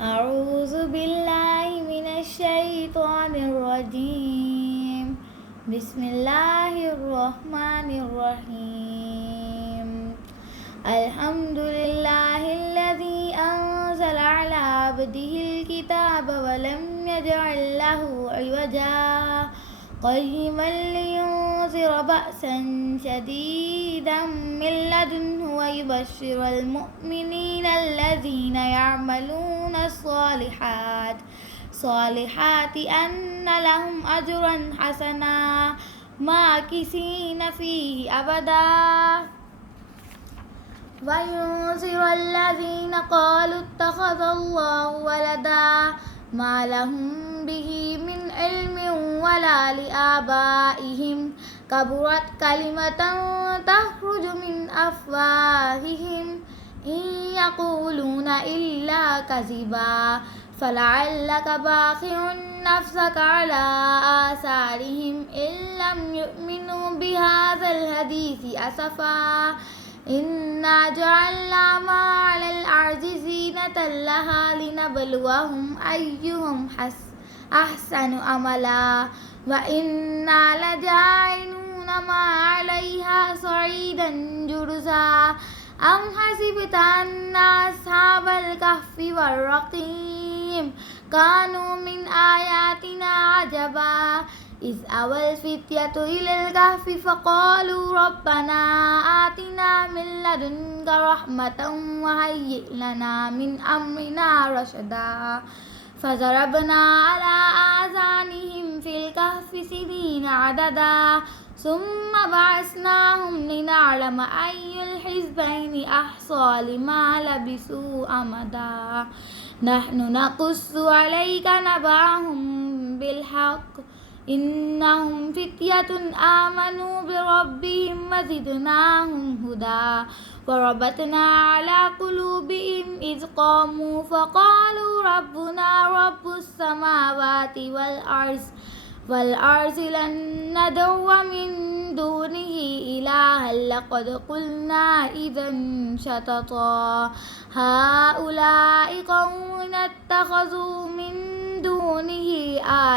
أعوذ بالله من الشيطان الرجيم. بسم الله الرحمن الرحيم. الحمد لله الذي أنزل على عبده الكتاب ولم يجعل له عوجا قيما لينذر بأسا شديدا من لدنه ويبشر المؤمنين الذين يعملون الصالحات أن لهم أجرا حسنا ماكثين فيه أبدا وينذر الذين قالوا اتخذ الله ولدا ما لهم به من علم ولا لآبائهم كبرت كلمة تخرج من أفواههم إن يقولون إلا كذبا فلعلك باخع نفسك على آثارهم إن لم يؤمنوا بهذا الحديث أسفا إنا جعلنا ما على الأرض زينة لها لنبلوهم أيهم أحسن عملا وإنا لجاعلون ما عليها صعيدا جرزا أم حسبت أن أصحاب الكهف والرقيم كانوا من آياتنا عجبا إذ أوى الفتية إلى الكهف فقالوا ربنا آتنا من لدنك رحمة وهيئ لنا من أمرنا رشدا فضربنا على آذانهم في الكهف سنين عددا ثم بعثناهم لنعلم أي الحزبين أحصى لما لبثوا أمدا نحن نقص عليك نبأهم بالحق إنهم فتية آمنوا بربهم وزدناهم هدى وربطنا على قلوبهم إذ قاموا فقالوا ربنا رب السماوات والأرض لن ندعو من دونه إلها لقد قلنا إذا شططا هؤلاء قوم اتخذوا من دونه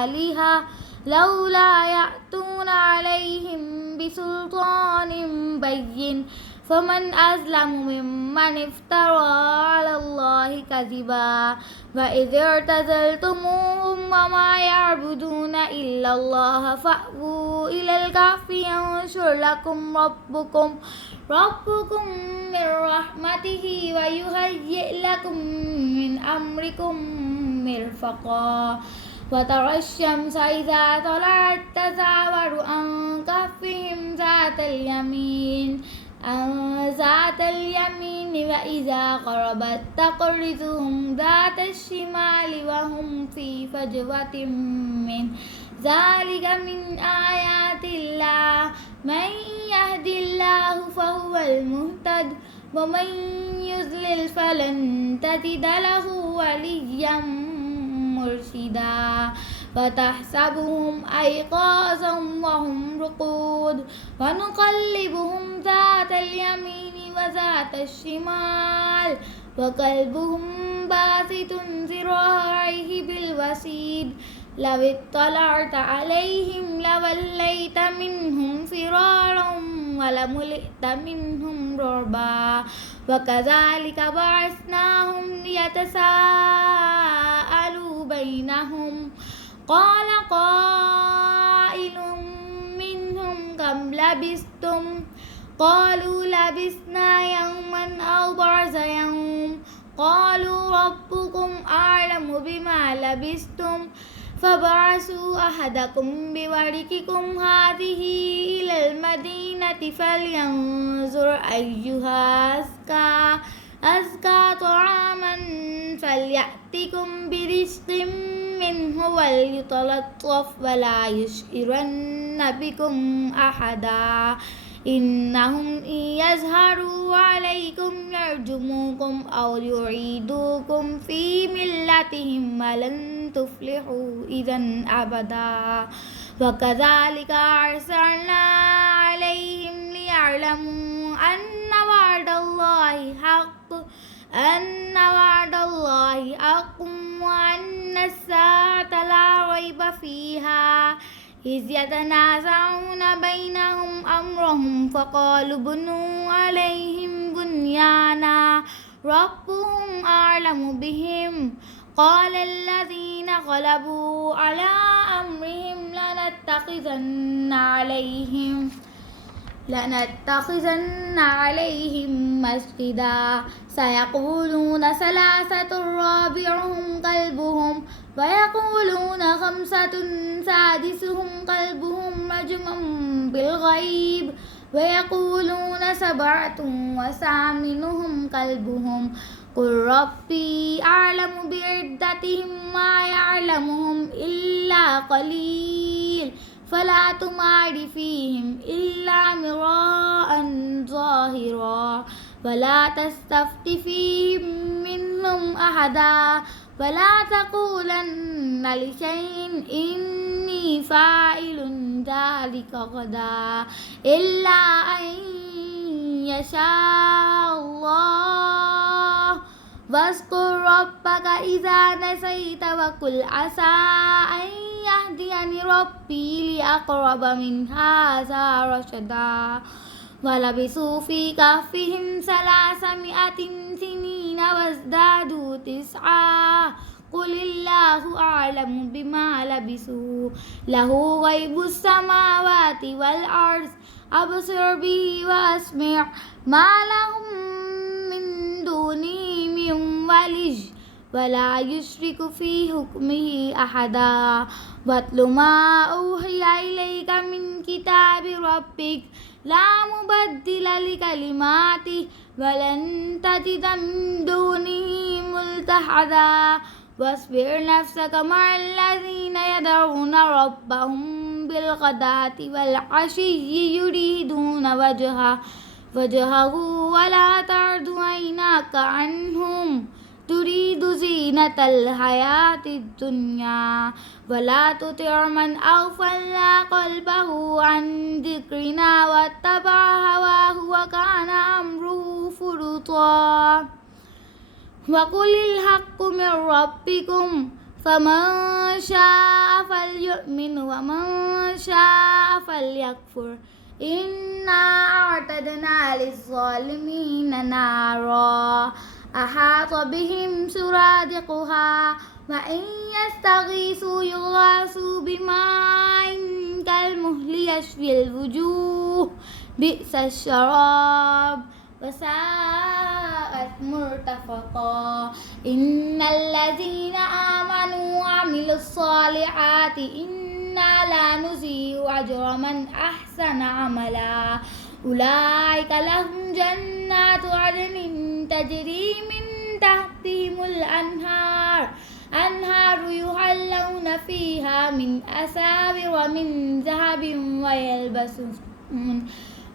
آلهة لولا يأتون عليهم بسلطان بين فمن أظلم ممن افترى على الله كذبا وإذ اعتزلتموهم وما يعبدون إلا الله فأووا إلى الكهف ينشر لكم ربكم من رحمته ويهيئ لكم من أمركم مرفقا وترى الشمس إذا طلعت تزاور عن كهفهم ذات اليمين وإذا غربت تقرضهم ذات الشمال وهم في فجوة من ذلك من آيات الله من يهد الله فهو المهتد ومن يضلل فلن تجد له وليا مرشدا فتحسبهم أيقاظا وهم رقود ونقلبهم ذات اليمين وذات الشمال وكلبهم باسط ذراعيه بالوسيد لو اطلعت عليهم لوليت منهم فرارا ولملئت منهم رعبا وكذلك بعثناهم ليتساءلوا بينهم قال قائل منهم كم لبثتم قالوا لبثنا يوما أو بعض يوم قالوا ربكم أعلم بما لبثتم فابعثوا أحدكم بورقكم هذه إلى المدينة فلينظر أيها أزكى طعاما فليأتكم برزق منه وليتلطف ولا يشعرن بكم أحدا إنهم إن يظهروا عليكم يرجموكم أو يعيدوكم في ملتهم ولن تفلحوا إذا أبدا وكذلك أرسلنا عليهم ليعلموا أن وعد الله حق أن وعد الله حق وأن الساعة لا ريب فيها إذ يتنازعون بينهم أمرهم فقالوا بنوا عليهم بنيانا ربهم أعلم بهم قال الذين غلبوا على أمرهم لنتخذن عليهم مسجدا سيقولون ثلاثة رابعهم كلبهم ويقولون خمسة سادسهم كلبهم رجما بالغيب ويقولون سبعة وثامنهم كلبهم قل ربي أعلم بعدتهم ما يعلمهم إلا قليل فلا تمار فيهم إلا مراء ظاهرا ولا تستفت فيهم منهم أحدا ولا تقولن لشيء إني فاعل ذلك غدا إلا أن يشاء الله واذكر ربك إذا نسيت وقل عسى أن يهديني ربي لأقرب من هذا رشدا ولبثوا في كهفهم 300 سنين وازدادوا 9 قل الله أعلم بما لبثوا له غيب السماوات والأرض أبصر به وأسمع ما لهم من دونه من ولي ولا يشرك في حكمه أحدا واتل ما أوحي إليك من كتاب ربك لا مبدل لكلماته ولن تجد من دونه ملتحدا واصبر نفسك مع الذين يدعون ربهم بالغداة والعشي يريدون وجهه ولا تعد عيناك عنهم تريد زينة الحياة الدنيا ولا تطع من أغفلنا قلبه عن ذكرنا واتبع هواه وكان أمره فرطا وقل الحق من ربكم فمن شاء فليؤمن ومن شاء فليكفر إنا أعتدنا للظالمين نارا أحاط بهم سرادقها وإن يستغيثوا يغاثوا بماء كالمهل يشفي الوجوه بئس الشراب وساءت مرتفقا إن الذين آمنوا وعملوا الصالحات إنا لا نضيع أجر من أحسن عملا أولئك لهم جنات عدن تجري من تحتهم الأنهار يحلون فيها من أساور من ذهب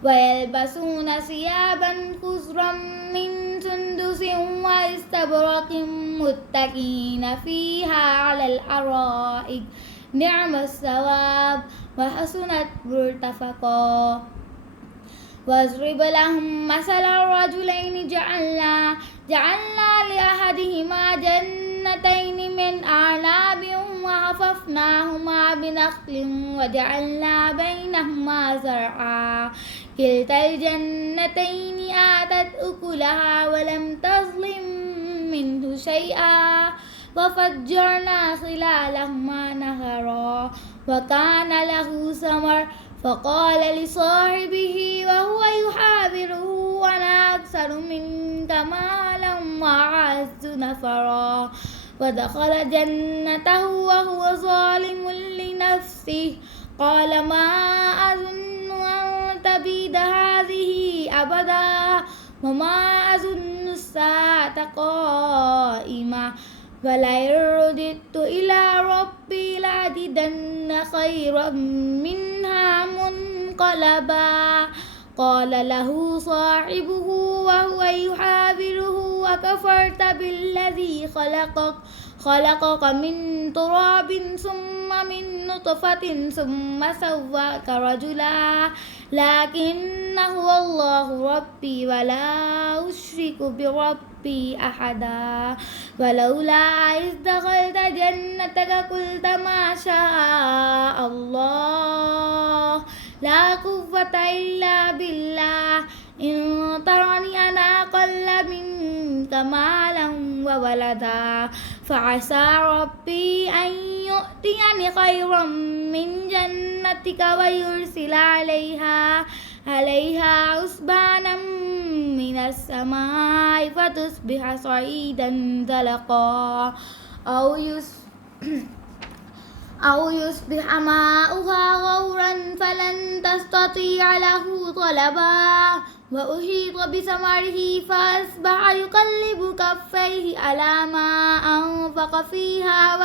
ويلبسون ثيابا خضرا من سندس واستبرق متكئين فيها على الأرائك نعم الثواب وحسنت مرتفقا واضرب لهم مثل الرجلين جعلنا لأحدهما جنتين من أعناب وحففناهما بنخل وجعلنا بينهما زرعا كلتا الجنتين آتت أكلها ولم تظلم منه شيئا وفجرنا خلالهما نهرا وكان له ثمر فقال لصاحبه وهو يحاوره أنا أكثر منك مالا وأعز نفرا ودخل جنته وهو ظالم لنفسه قال ما أظن أن تبيد هذه أبدا وما أظن الساعة قائمة ولئن رددت إلى ربي لأجدن خيرا منها منقلبا قال له صاحبه وهو يحاوره أكفرت بالذي خلقك من تراب ثم من نطفة ثم سواك رجلا لكن هو الله ربي ولا أشرك بربي أحدا ولولا إذ دخلت جنتك قلت ما شاء الله لا قوة إلا بالله إن ترني أنا أقل منك مالا وولدا فعسى ربي أن يؤتيني خيرا من جنتك ويرسل عليها حسبانا من السماء فتصبح صعيدا زلقا أو يصبح ماؤها غورا فلن تستطيع له طلبا وأحيط بثمره فأصبح يقلب كفيه على ما أنفق فيها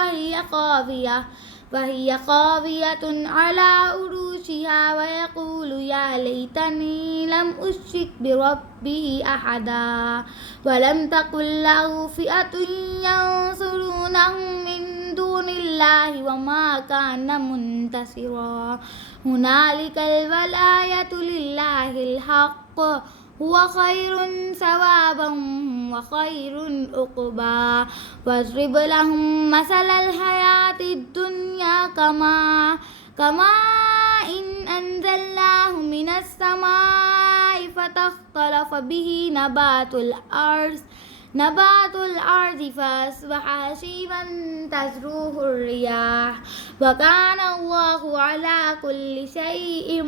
وهي خاوية على عروشها ويقول يا ليتني لم أشرك بربي أحدا ولم تكن له فئة ينصرونه من دون الله وما كان منتصرا هنالك الولاية لله الحق هو خير ثوابا وخير عقبا واضرب لهم مثل الحياة الدنيا كما إن أنزلناه من السماء فتختلف به نبات الأرض فأصبح هشيما تذروه الرياح وكان الله على كل شيء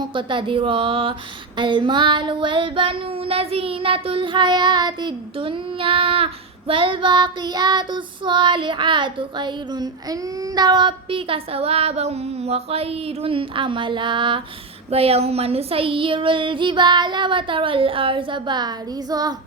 مقتدرا المال والبنون زينة الحياة الدنيا والباقيات الصالحات خير عند ربك ثوابا وخير أملا ويوم نسير الجبال وترى الأرض بارزة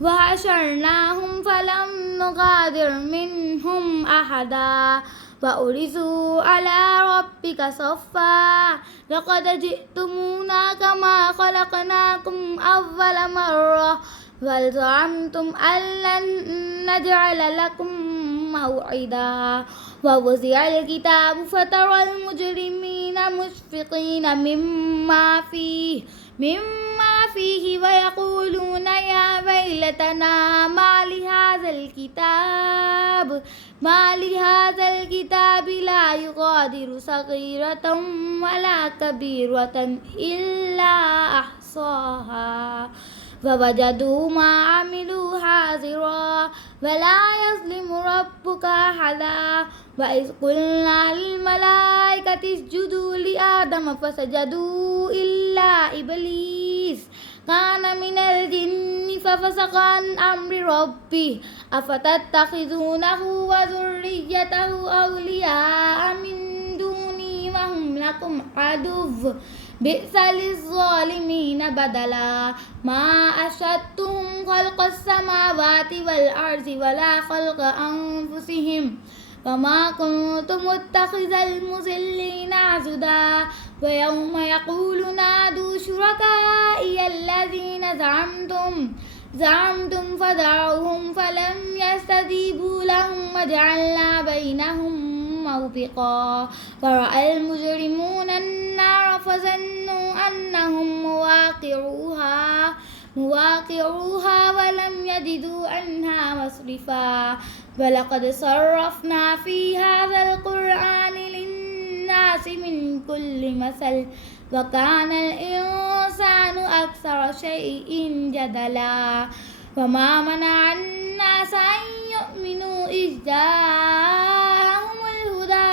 وحشرناهم فلم نغادر منهم أحدا وأرزوا على ربك صفا لقد جئتمونا كما خلقناكم أول مرة بل زعمتم أن لن نجعل لكم موعدا ووضع الكتاب فترى المجرمين مشفقين مما فيه ويقولون يا ويلتنا ما لهذا الكتاب لا يغادر صغيرة ولا كبيرة إلا أحصاها ووجدوا ما عملوا حاضرا ولا يظلم ربك أحدا وإذ قلنا للملائكة اسجدوا لآدم فسجدوا إلا إبليس كان من الجن ففسق عن أمر ربه أفتتخذونه وذريته أولياء من دوني وهم لكم عدو بئس للظالمين بدلا ما أشهدتهم خلق السماوات والأرض ولا خلق أنفسهم وما كنت متخذ المضلين عضدا ويوم يقول نادوا شركائي الذين زعمتم فدعوهم فلم يستجيبوا لهم وجعلنا بينهم موبقا ورأى المجرمون النار فظنوا أنهم مواقعوها ولم يجدوا عنها مصرفا ولقد صرفنا في هذا القرآن للناس من كل مثل وكان الإنسان أكثر شيء جدلا وما منع الناس أن يؤمنوا إذ جاءهم الهدى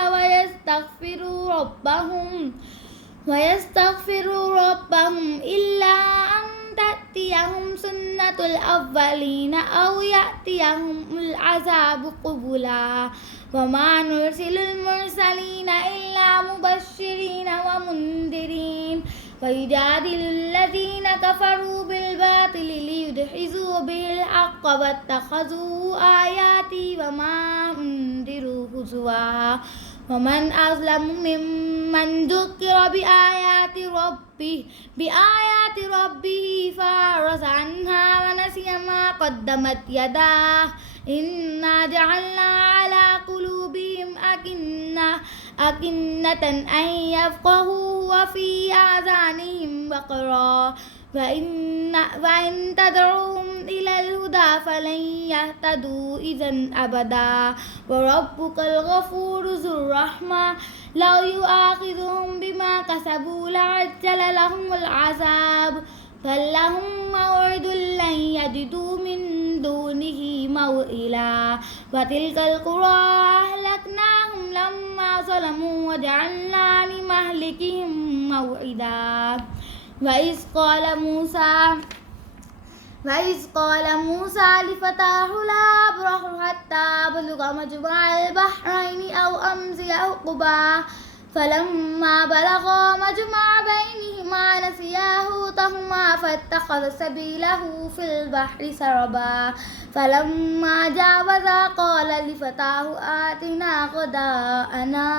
ويستغفروا ربهم إلا أن تأتيهم سنة الأولين أو يأتيهم العذاب قبلا وما نرسل المرسلين إلا مبشرين ومنذرين ويجادل الذين كفروا بالباطل ليدحزوا به الحق واتخذوا آياتي وما أنذروا هزوا ومن أظلم ممن ذكر بآيات ربه فأعرض عنها ونسي ما قدمت يداه إنا جعلنا على قلوبهم أكنة أن يفقهوا وفي آذانهم وقرا فإن تدعوهم إلى الهدى فلن يهتدوا إذا أبدا وربك الغفور ذو الرحمة لو يؤاخذهم بما كسبوا لعجل لهم العذاب فلهم موعد لن يجدوا من دونه موئلا وتلك القرى أهلكناهم لما ظلموا وجعلنا لمهلكهم موعدا وإذ قال موسى لفتاه لا أبرح حتى أبلغ مجمع البحرين أو أمضي حقبا فلما بلغا مجمع بينهما نسيا حوتهما فاتخذ سبيله في البحر سربا فلما جاوزا قال لفتاه آتنا غداءنا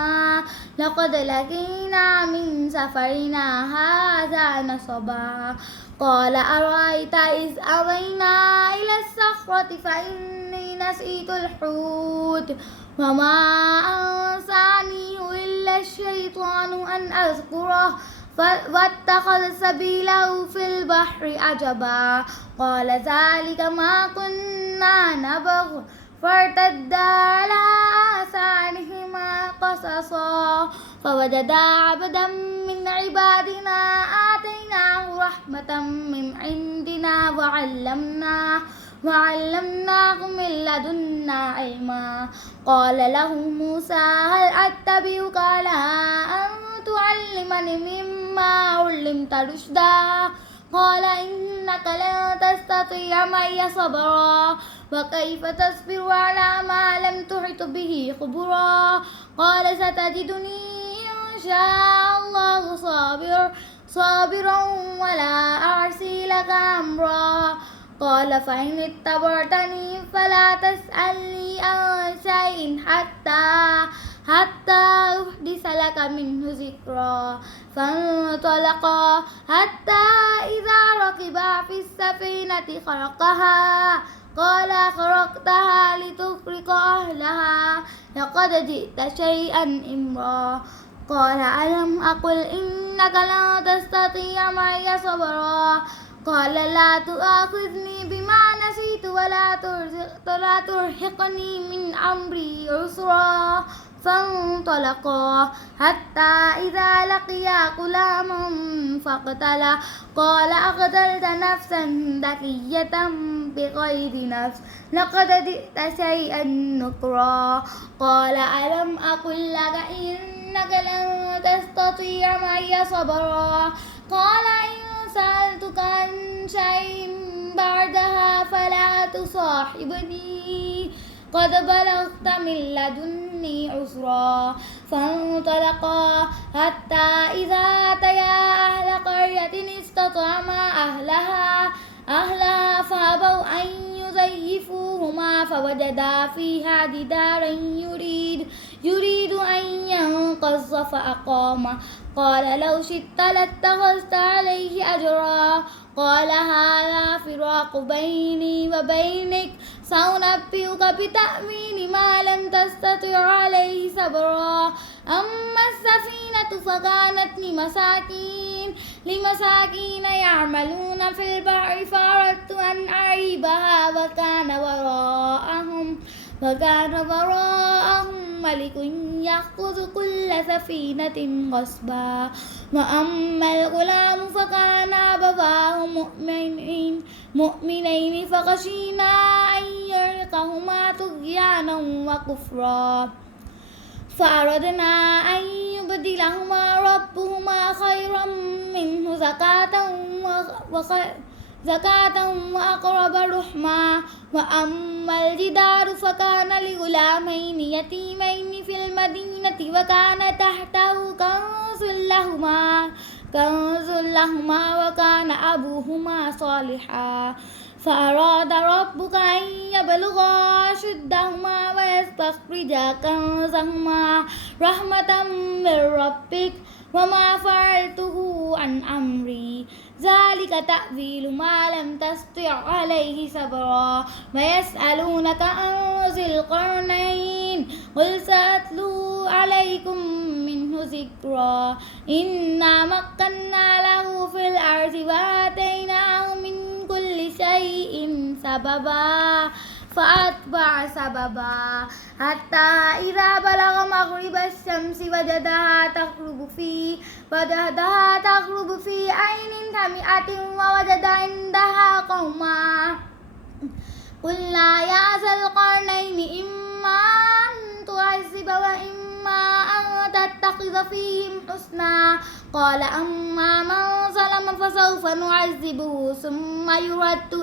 لقد لقينا من سفرنا هذا نصبا قال أرأيت إذ أوينا إلى الصخرة فإني نسيت الحوت وما أنسانيه إلا الشيطان أن أذكره واتخذ سبيله في البحر عجبا قال ذلك ما كنا نبغ فارتدا على آثارهما قصصا فوجدا عبدا من عبادنا آتيناه رحمة من عندنا وعلمناه من لدنا علما قال له موسى هل أتبعك على أن تعلمني مما علمت رشدا قال إنك لن تستطيع معي صبرا وكيف تصبر على ما لم تحط به خبرا قال ستجدني إن شاء الله صابرا ولا أعصي لك أمرا قال فإن اتبعتني فلا تسألني عن شيء حتى أحدث لك منه ذكرا فانطلقا حتى إذا ركبا في السفينة خرقها قال خرقتها لتغرق أهلها لقد جئت شيئا إمرا قال ألم أقل إنك لن تستطيع معي صبرا قال لا تؤاخذني بما نسيت ولا ترهقني من أمري عسرا فانطلقا حتى إذا لقيا غلاما فاقتلا قال أقتلت نفسا زكية بغير نفس لقد جئت شيئا نكرا قال ألم أقل لك إنك لن تستطيع معي صبرا قال إن سألتك عن شيء بعدها فلا تصاحبني قد بلغت من لدني عذرا فانطلقا حتى إذا أتيا أهل قرية استطعما أهلها فأبوا أن يضيفوهما فوجدا فيها جدارا يريد أن ينقض فأقام قال لو شئت لاتخذت عليه أجرا قال هذا فراق بيني وبينك سأنبئك بتأويل ما لم تستطع عليه صبرا أما السفينة فكانت لمساكين يعملون في البحر فأردت أن أعيبها وكان وراءهم ملك يأخذ كل سفينة غصبا وأما الغلام فكان أبواه مؤمنين فخشينا أن يرهقهما طغيانا وكفرا فأردنا أن يبدلهما ربهما خيرا منه زكاة وأقرب رحما وأما الجدار فكان لغلامين يتيمين في المدينة وكان تحته كنز لهما وكان أبوهما صالحا فأراد ربك أن يبلغا أشدهما ويستخرجا كنزهما رحمة من ربك وما فعلته عن أمري ذلك تأويل ما لم تستطع عليه صبرا ويسألونك عن ذي القرنين قل سأتلو عليكم منه ذكرا إنا مكنا له في الأرض وآتيناه من كل شيء سببا فأتبع سببا حتى إذا بلغ مغرب الشمس وجدها تغرب في عين حمئة ووجد عندها قوما قلنا يا ذا القرنين إما أن تعذب وإما أن تتخذ فيهم حسنا قال أما من ظلم فسوف نعذبه ثم يرد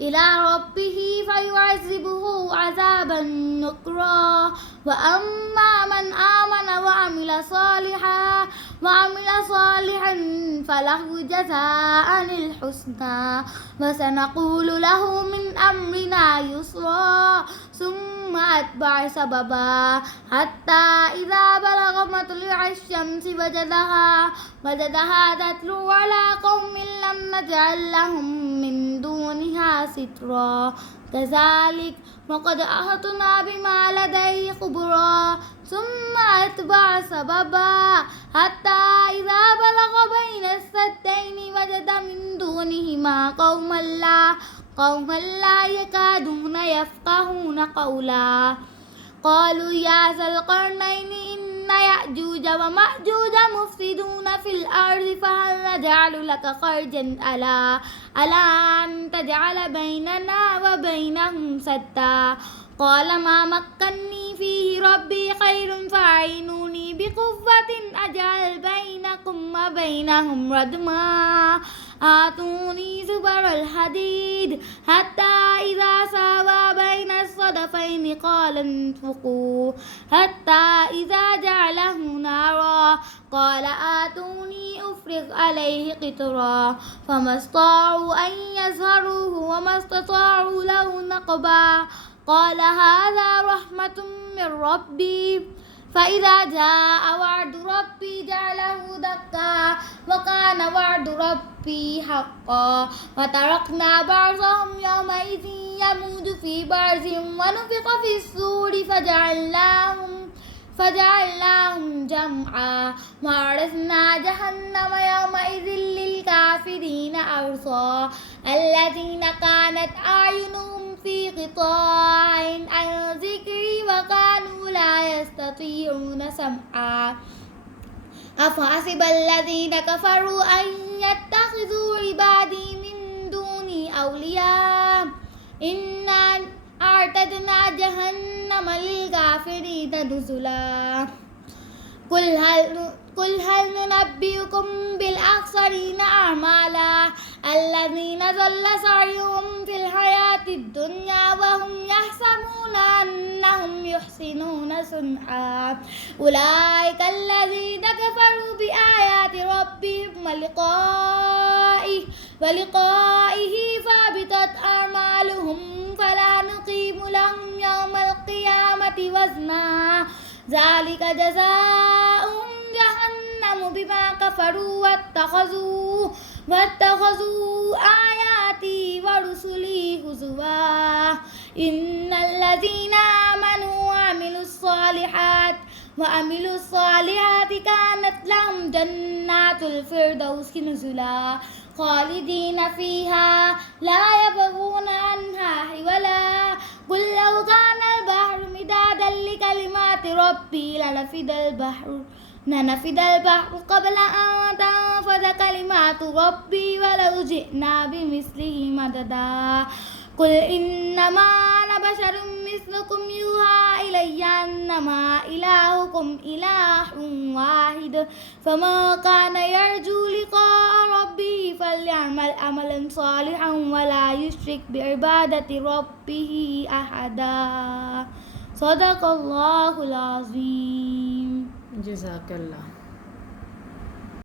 إلى ربه فيعذبه عذابا نكرا وأما من آمن وعمل صالحا فله جزاء الحسنى وسنقول له من أمرنا يسرا ثم أتبع سببا حتى إذا بلغ مطلع الشمس وجدها تتلو على قوم لم نجعل لهم من دونها سترا كذلك وقد أحطنا بما لديه خبرا ثم أتبع سببا حتى إذا بلغ بين السدين وجد من دونهما قوما لا يكادون يفقهون قولا قالوا يا ذا القرنين إن يأجوج ومأجوج مفسدون في الأرض فهل نجعل لك خرجا ألا أن تجعل بيننا وبينهم سدا قال ما مكني فيه ربي خير فأعينوني بقوة أجعل بينكم وبينهم ردما آتوني زبر الحديد حتى إذا ساوى بين الصدفين قال انفقوا حتى إذا جعله نارا قال آتوني أفرغ عليه قطرا فما استطاعوا أن يظهروه وما استطاعوا له نقبا قال هذا رحمة من ربي فإذا جاء وعد ربي جعله دكا وكان وعد ربي حقا وتركنا بعضهم يومئذ يموج في بعض ونفخ في الصور فجعلناهم جمعا وعرضنا جهنم يومئذ للكافرين عرضا الذين كانت أعينهم في غطاء عن ذكري وكانوا لا يستطيعون سمعا أفحسب الذين كفروا أن يتخذوا عبادي من دوني أولياء إنا أعتدنا جهنم للكافرين نزلا قل هل ننبئكم بالأخسرين أعمالا الذين ضل سعيهم في الحياة الدنيا وهم يحسبون أنهم يحسنون صنعا أولئك الذين كفروا بآيات ربهم ولقائه فهبطت أعمالهم فلا نقيم لهم يوم القيامة وزنا ذلك جزاؤهم جهنم بما كفروا واتخذوا آياتي ورسلي هزوا إن الذين آمنوا وعملوا الصالحات كانت لهم جنات الفردوس نزلا خالدين فيها لا يبغون عنها حولا قل لو كان البحر مدادا لكلمات ربي لنفد البحر قبل أن تنفذ كلمات ربي ولو جئنا بمثله مددا قل إنما أنا بشر مثلكم يوحى إلي أنما إلهكم إله واحد فمن كان يرجو لقاء ربه فليعمل عملا صالحا ولا يشرك بعبادة ربه أحدا صدق الله العظيم جزاك الله.